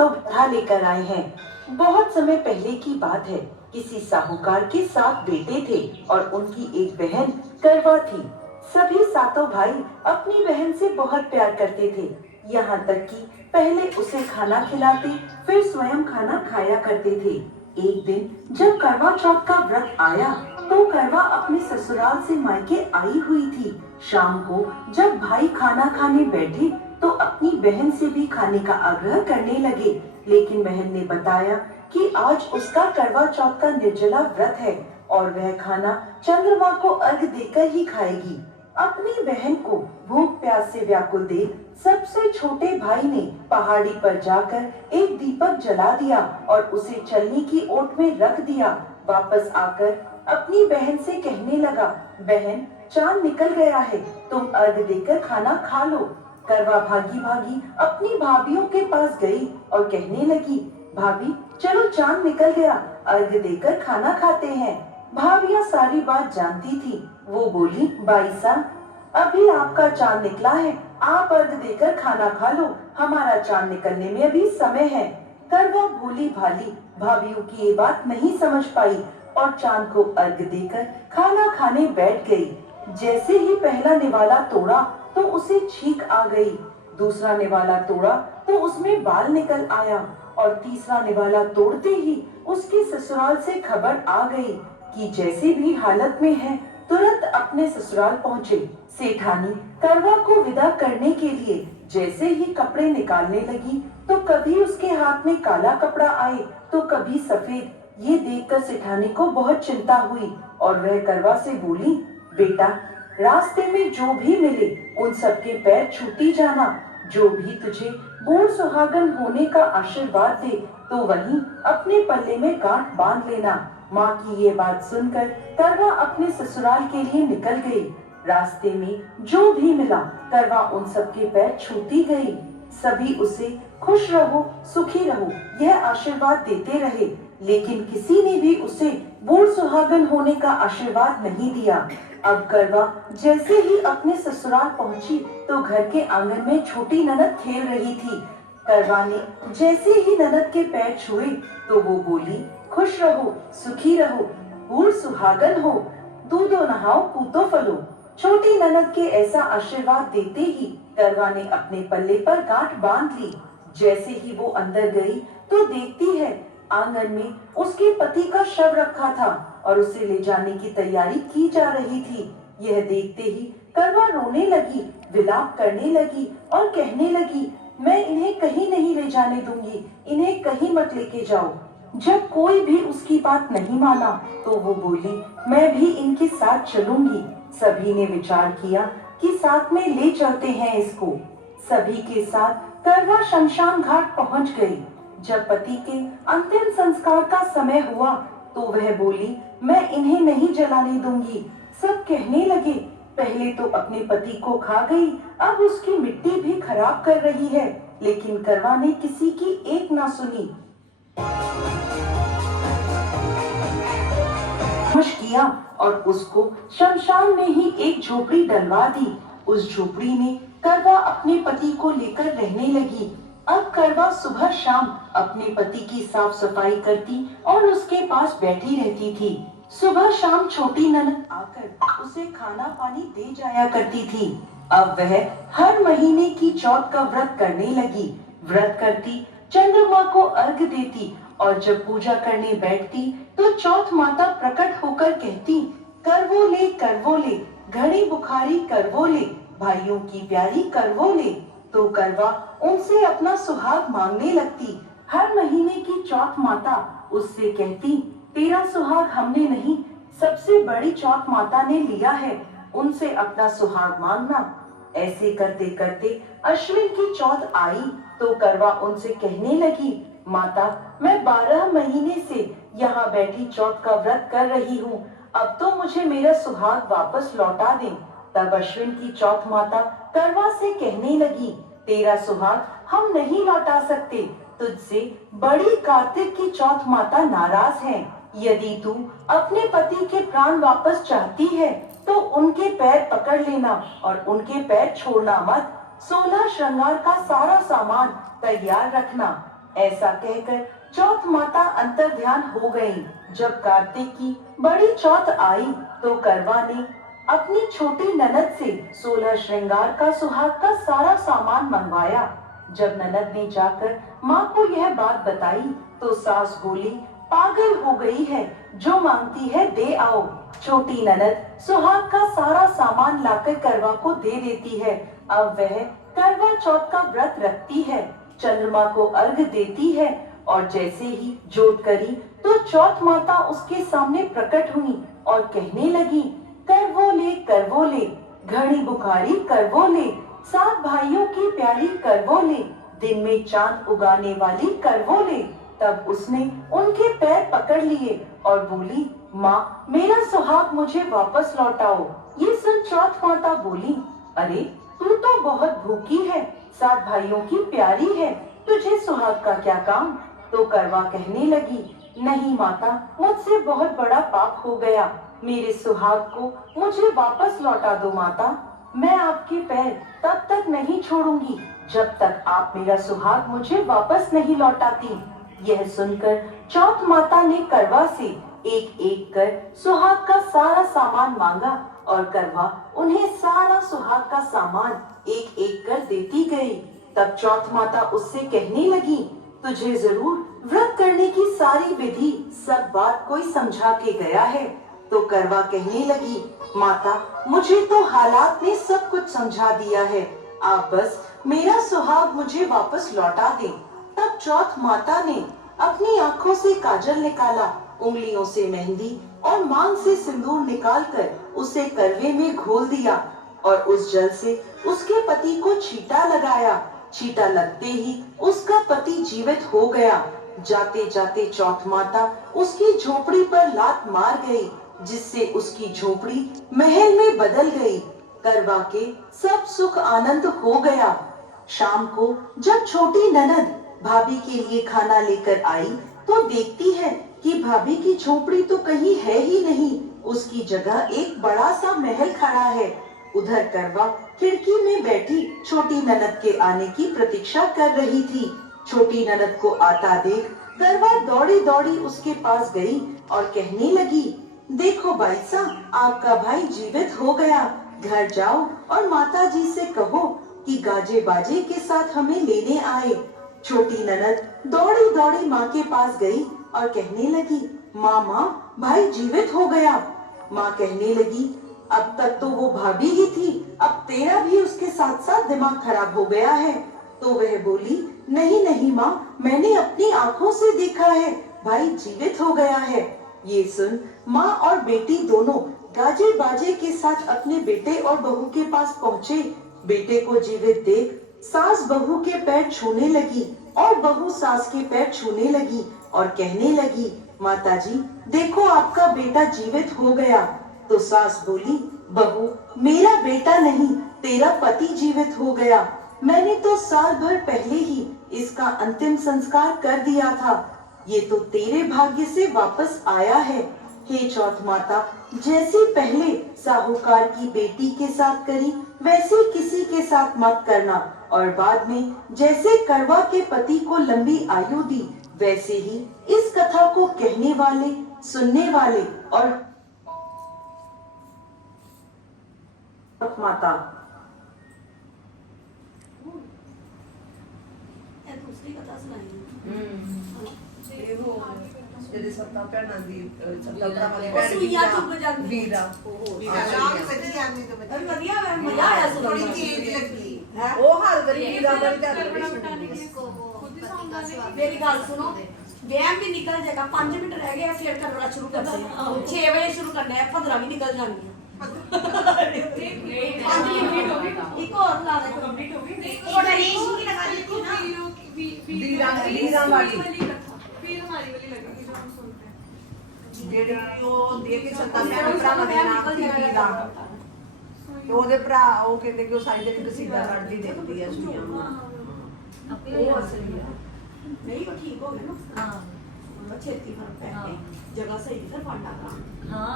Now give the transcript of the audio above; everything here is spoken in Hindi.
सातों बधा लेकर आए हैं। बहुत समय पहले की बात है। किसी साहूकार के 7 बेटे थे और उनकी एक बहन करवा थी। सभी सातों भाई अपनी बहन से बहुत प्यार करते थे, यहाँ तक कि पहले उसे खाना खिलाते, फिर स्वयं खाना खाया करते थे। एक दिन जब करवा चौथ का व्रत आया, तो करवा अपने ससुराल से मायके आई हुई थी। शाम को जब भाई खाना खाने बैठे, तो अपनी बहन से भी खाने का आग्रह करने लगे, लेकिन बहन ने बताया कि आज उसका करवा चौथ का निर्जला व्रत है और वह खाना चंद्रमा को अर्घ देकर ही खाएगी। अपनी बहन को भूख प्यास से व्याकुल देख सबसे छोटे भाई ने पहाड़ी पर जाकर एक दीपक जला दिया और उसे चलने की ओट में रख दिया। वापस आकर अपनी बहन से कहने लगा, बहन, चांद निकल गया है, तुम अर्घ देकर खाना खा लो। करवा भागी भागी अपनी भाभीियों के पास गई और कहने लगी, भाभी चलो, चांद निकल गया, अर्घ देकर खाना खाते हैं। भाभियां सारी बात जानती थी। वो बोली, बाई साहब, अभी आपका चांद निकला है, आप अर्घ देकर खाना खा लो, हमारा चांद निकलने में अभी समय है। करवा भोली भाली भाभियों की ये बात नहीं समझ पाई और चांद को अर्घ देकर खाना खाने बैठ गई। जैसे ही पहला निवाला तोड़ा तो उसे छींक आ गई, दूसरा निवाला तोड़ा तो उसमें बाल निकल आया और तीसरा निवाला तोड़ते ही उसके ससुराल से खबर आ गई कि जैसी भी हालत में है, तुरंत अपने ससुराल पहुँचे। सेठानी करवा को विदा करने के लिए जैसे ही कपड़े निकालने लगी, तो कभी उसके हाथ में काला कपड़ा आए तो कभी सफेद। ये देखकर सेठानी को बहुत चिंता हुई और वह करवा से बोली, बेटा, रास्ते में जो भी मिले उन सबके पैर छूती जाना। जो भी तुझे बूढ़ सुहागन होने का आशीर्वाद दे, तो वहीं अपने पल्ले में गांठ बांध लेना। माँ की ये बात सुनकर करवा अपने ससुराल के लिए निकल गई। रास्ते में जो भी मिला, करवा उन सबके पैर छूती गई। सभी उसे खुश रहो, सुखी रहो, यह आशीर्वाद देते रहे, लेकिन किसी ने भी उसे बूढ़ सुहागन होने का आशीर्वाद नहीं दिया। अब करवा जैसे ही अपने ससुराल पहुंची, तो घर के आंगन में छोटी ननद खेल रही थी। करवा ने जैसे ही ननद के पैर छुए, तो वो बोली, खुश रहो, सुखी रहो, बूढ़ सुहागन हो, दूधो नहाओ, पूतो फलो। छोटी ननद के ऐसा आशीर्वाद देते ही करवा ने अपने पल्ले पर गांठ बांध ली। जैसे ही वो अंदर गई, तो देखती है आंगन में उसके पति का शव रखा था और उसे ले जाने की तैयारी की जा रही थी। यह देखते ही करवा रोने लगी, विलाप करने लगी और कहने लगी, मैं इन्हें कहीं नहीं ले जाने दूंगी, इन्हें कहीं मत लेके जाओ। जब कोई भी उसकी बात नहीं माना, तो वो बोली, मैं भी इनके साथ चलूंगी। सभी ने विचार किया कि साथ में ले चलते हैं इसको। सभी के साथ करवा शमशान घाट पहुंच गई। जब पति के अंतिम संस्कार का समय हुआ, तो वह बोली, मैं इन्हें नहीं जलाने दूंगी। सब कहने लगे, पहले तो अपने पति को खा गई, अब उसकी मिट्टी भी खराब कर रही है। लेकिन करवा ने किसी की एक ना सुनी। किया और उसको शमशान में ही एक झोपड़ी डलवा दी। उस झोपड़ी में करवा अपने पति को लेकर रहने लगी। अब करवा सुबह शाम अपने पति की साफ सफाई करती और उसके पास बैठी रहती थी। सुबह शाम छोटी ननद आकर उसे खाना पानी दे जाया करती थी। अब वह हर महीने की चौथ का व्रत करने लगी। व्रत करती, चंद्रमा को अर्घ देती और जब पूजा करने बैठती, तो चौथ माता प्रकट होकर कहती, करवो ले, घड़ी बुखारी करवो ले, भाइयों की प्यारी करवो ले। तो करवा उनसे अपना सुहाग मांगने लगती। हर महीने की चौथ माता उससे कहती, तेरा सुहाग हमने नहीं, सबसे बड़ी चौथ माता ने लिया है, उनसे अपना सुहाग मांगना। ऐसे करते करते अश्विन की चौथ आई, तो करवा उनसे कहने लगी, माता, मैं 12 महीने से यहाँ बैठी चौथ का व्रत कर रही हूँ, अब तो मुझे मेरा सुहाग वापस लौटा दें। तब अश्विन की चौथ माता करवा से कहने लगी, तेरा सुहाग हम नहीं लौटा सकते, तुझसे बड़ी कार्तिक की चौथ माता नाराज है। यदि तू अपने पति के प्राण वापस चाहती है, तो उनके पैर पकड़ लेना और उनके पैर छोड़ना मत। 16 श्रृंगार का सारा सामान तैयार रखना। ऐसा कहकर चौथ माता अंतर्ध्यान हो गईं। जब कार्तिक की बड़ी चौथ आई तो करवा ने अपनी छोटी ननद से 16 श्रृंगार का सुहाग का सारा सामान मंगवाया। जब ननद ने जाकर माँ को यह बात बताई तो सास बोली, पागल हो गई है, जो मांगती है दे आओ। छोटी ननद सुहाग का सारा सामान लाकर करवा को दे देती है। अब वह करवा चौथ का व्रत रखती है, चंद्रमा को अर्घ देती है और जैसे ही जोत करी तो चौथ माता उसके सामने प्रकट हुई और कहने लगी, करवोले, घड़ी बुखारी करवोले, 7 भाइयों की प्यारी करवोले, दिन में चांद उगाने वाली करवोले। तब उसने उनके पैर पकड़ लिए और बोली, माँ मेरा सुहाग मुझे वापस लौटाओ। ये सुन चौथ माता बोली, अरे तू तो बहुत भूखी है, 7 भाइयों की प्यारी है, तुझे सुहाग का क्या काम। तो करवा कहने लगी, नहीं माता, मुझसे बहुत बड़ा पाप हो गया, मेरे सुहाग को मुझे वापस लौटा दो माता। मैं आपके पैर तब तक नहीं छोड़ूंगी जब तक आप मेरा सुहाग मुझे वापस नहीं लौटाती। यह सुनकर चौथ माता ने करवा से एक एक कर सुहाग का सारा सामान मांगा और करवा उन्हें सारा सुहाग का सामान एक एक कर देती गई। तब चौथ माता उससे कहने लगी, तुझे जरूर व्रत करने की सारी विधि सब बात कोई समझा के गया है। तो करवा कहने लगी, माता मुझे तो हालात ने सब कुछ समझा दिया है, आप बस मेरा सुहाग मुझे वापस लौटा दे। तब चौथ माता ने अपनी आंखों से काजल निकाला, उंगलियों से मेहंदी और मांग से सिंदूर निकालकर उसे करवे में घोल दिया और उस जल से उसके पति को छींटा लगाया। छींटा लगते ही उसका पति जीवित हो गया। जाते जाते चौथ माता उसकी झोपड़ी पर लात मार गई, जिससे उसकी झोपड़ी महल में बदल गई। करवा के सब सुख आनंद हो गया। शाम को जब छोटी ननद भाभी के लिए खाना लेकर आई तो देखती है कि भाभी की झोपड़ी तो कहीं है ही नहीं, उसकी जगह एक बड़ा सा महल खड़ा है। उधर करवा खिड़की में बैठी छोटी ननद के आने की प्रतीक्षा कर रही थी। छोटी ननद को आता देख करवा दौड़ी दौड़ी उसके पास गई और कहने लगी, देखो भाई साहब, आपका भाई जीवित हो गया। घर जाओ और माता जी से कहो कि गाजे बाजे के साथ हमें लेने आए। छोटी ननद दौड़ी दौड़ी माँ के पास गई और कहने लगी, माँ भाई जीवित हो गया। माँ कहने लगी, अब तक तो वो भाभी ही थी, अब तेरा भी उसके साथ साथ दिमाग खराब हो गया है। तो वह बोली, नहीं माँ, मैंने अपनी आंखों से देखा है, भाई जीवित हो गया है। ये सुन माँ और बेटी दोनों गाजे बाजे के साथ अपने बेटे और बहू के पास पहुँचे। बेटे को जीवित देख सास बहू के पैर छूने लगी और बहू सास के पैर छूने लगी और कहने लगी, माताजी देखो आपका बेटा जीवित हो गया। तो सास बोली, बहू मेरा बेटा नहीं, तेरा पति जीवित हो गया। मैंने तो साल भर पहले ही इसका अंतिम संस्कार कर दिया था, ये तो तेरे भाग्य से वापस आया है। हे चौथ माता, जैसे पहले साहूकार की बेटी के साथ करी वैसे किसी के साथ मत करना, और बाद में जैसे करवा के पति को लंबी आयु दी वैसे ही इस कथा को कहने वाले, सुनने वाले और माता दूसरी कथा सुनाई। ਜਿਹਦੇ ਸੱਤਾ ਭੈਣਾਂ ਦੀ ਸੁਈਆਂ ਚੁੱਪ ਜਾਂਦੀ ਵੀਰਾ ਵਧੀਆ ਮਜ਼ਾ ਆਇਆ ਸੁਣਨ ਥੋੜੀ ਚੀਜ਼ ਲੱਗੀ ਹੈ ਉਹ ਹਾਲ ਕਰੀ ਵੀਰਾ ਵਾਲੀ ਮੇਰੀ ਗੱਲ ਸੁਣੋ, ਵਹਿਮ ਵੀ ਨਿਕਲ ਜਾਏਗਾ। 5 ਮਿੰਟ ਰਹਿ ਗਏ, ਫਿਰ ਕਰਨਾ ਸ਼ੁਰੂ ਕਰਦੇ ਹਾਂ। 6 ਵਜੇ ਸ਼ੁਰੂ ਕਰਨਾ ਹੈ, 15 ਵੀ ਨਿਕਲ ਜਾਣਗੀਆਂ। 5 ਮਿੰਟ ਹੋ ਗਏ, ਇੱਕ ਹੋਰ ਲਾ ਦੇ, ਕੰਪਲੀਟ ਹੋ ਗਈ। ਥੋੜਾ ਹੀ ਲਗਾ ਦਿੱਤੀ ਨਾ ਵੀਰਾ ਵਾਲੀ फिर हमारी वाली लगेगी जो हम सुनते हैं। ਜਿਹੜੇ ਉਹ ਦੇ ਕੇ ਸੱਤਾ ਭੈਣ ਭਰਾਵਾਂ ਦੇ ਨਾਮ ਤੇ ਵੀਰਾ ਤੇ ਉਹਦੇ ਭਰਾ ਉਹ ਕਹਿੰਦੇ ਕਿ ਉਹ ਸਾਰੀ ਦਿਨ ਕਸੀਦਾ ਲੜਦੀ ਦੇਖਦੀ ਹੈ ਸੁਣਿਆ ਉਹ ਅਸਲੀ ਹੈ नहीं वो ठीक हो गया ना। हाँ छेती फर्क पै गई, जगह सही फिर फंडा का। हाँ